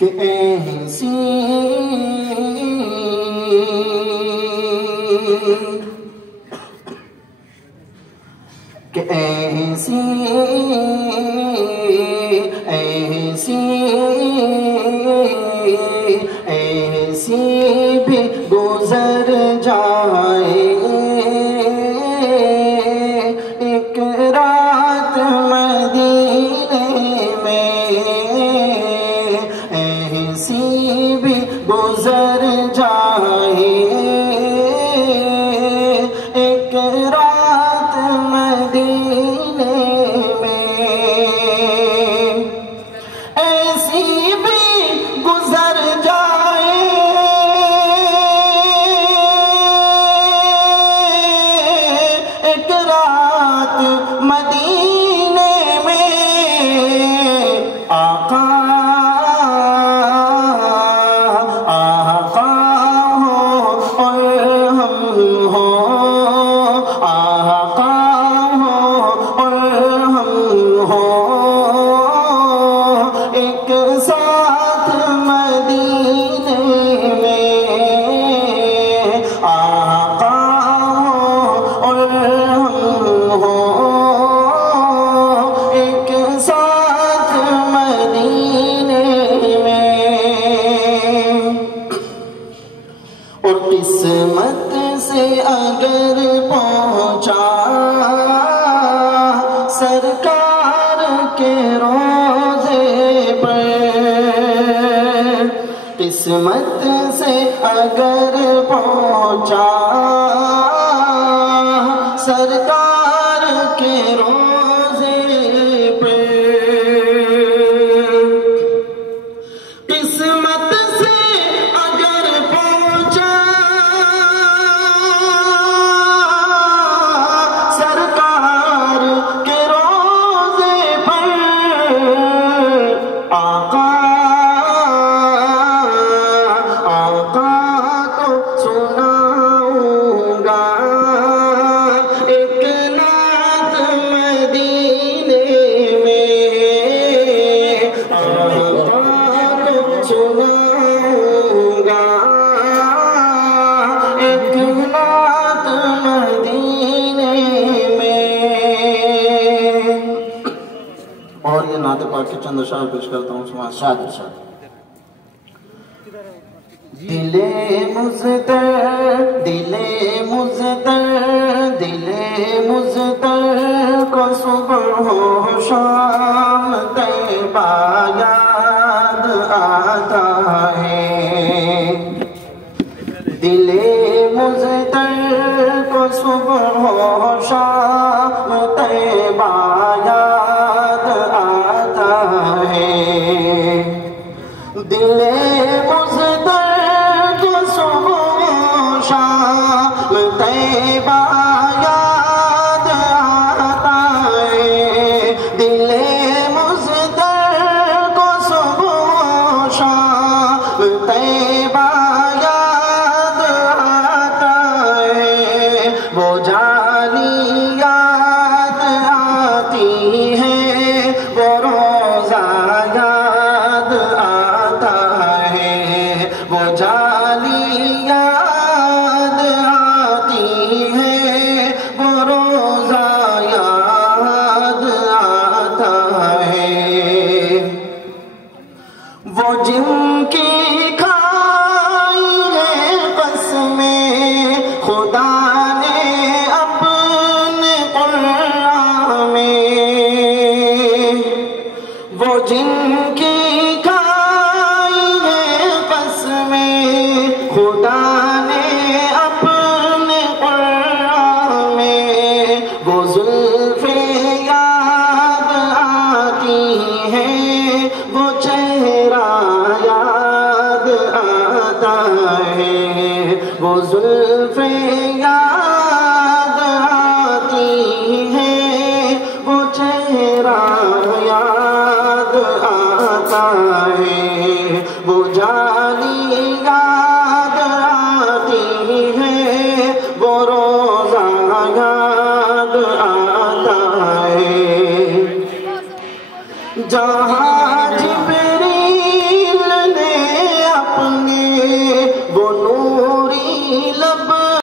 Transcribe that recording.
کہ ایسی بھی گزر جائے ایک رات مدینے میں، ایسی بھی گزر جائے ایک رات مدینے میں، ایسی بھی گزر جائے ایک رات مدینے میں، آقا آقا ہو اور ہم ہو، آقا ہو اور ہم ہو، ایک ساتھ مدینے میں، آقا ہو اور ہم ہو، ایک ساتھ مدینے میں، اور قسمت سے اگر پہنچا سرکار کے روضے پر، قسمت سے اگر پہنچا سرکار کے روضے پر، قسمت سے اگر پہنچا سرکار کے روضے پر، آقا آقا کو سناؤں گا ایک نعت مدینے میں، آقا کو سناؤں گا ایک نعت مدینے میں، اور یہ نعت پاک کے چند اشعار پیش کرتا ہوں، سماعت شاد ارشاد۔ دل مزدر دل مزدر دل مزدر کو صبح و شام طیبہ یاد آتا ہے، دل مزدر کو صبح و شام طیبہ یاد آتا ہے، دل مزدر کو صبح و شام طیبہ یاد آتا ہے، دل مزدر کو صبح و شام طیبہ یاد آتا ہے، وہ جالی یاد آتی ہے، وہ روزہ یاد آتا ہے، وہ جالی یاد آتی ہے، وہ روزہ یاد آتا ہے، وہ جن کی کھائی ہے قسمیں خدا نے اپنے قرآن میں، وہ جن کی کھائی ہے قسمیں خدا نے اپنے قرآن میں، وہ زلفیں یاد آتی ہیں، وہ چہرہ یاد آتا ہے، وہ زلفیں یاد آتی ہیں، وہ چہرہ یاد آتا ہے، وہ جالی یاد آتی ہے، وہ روزہ یاد آتا ہے، جہاں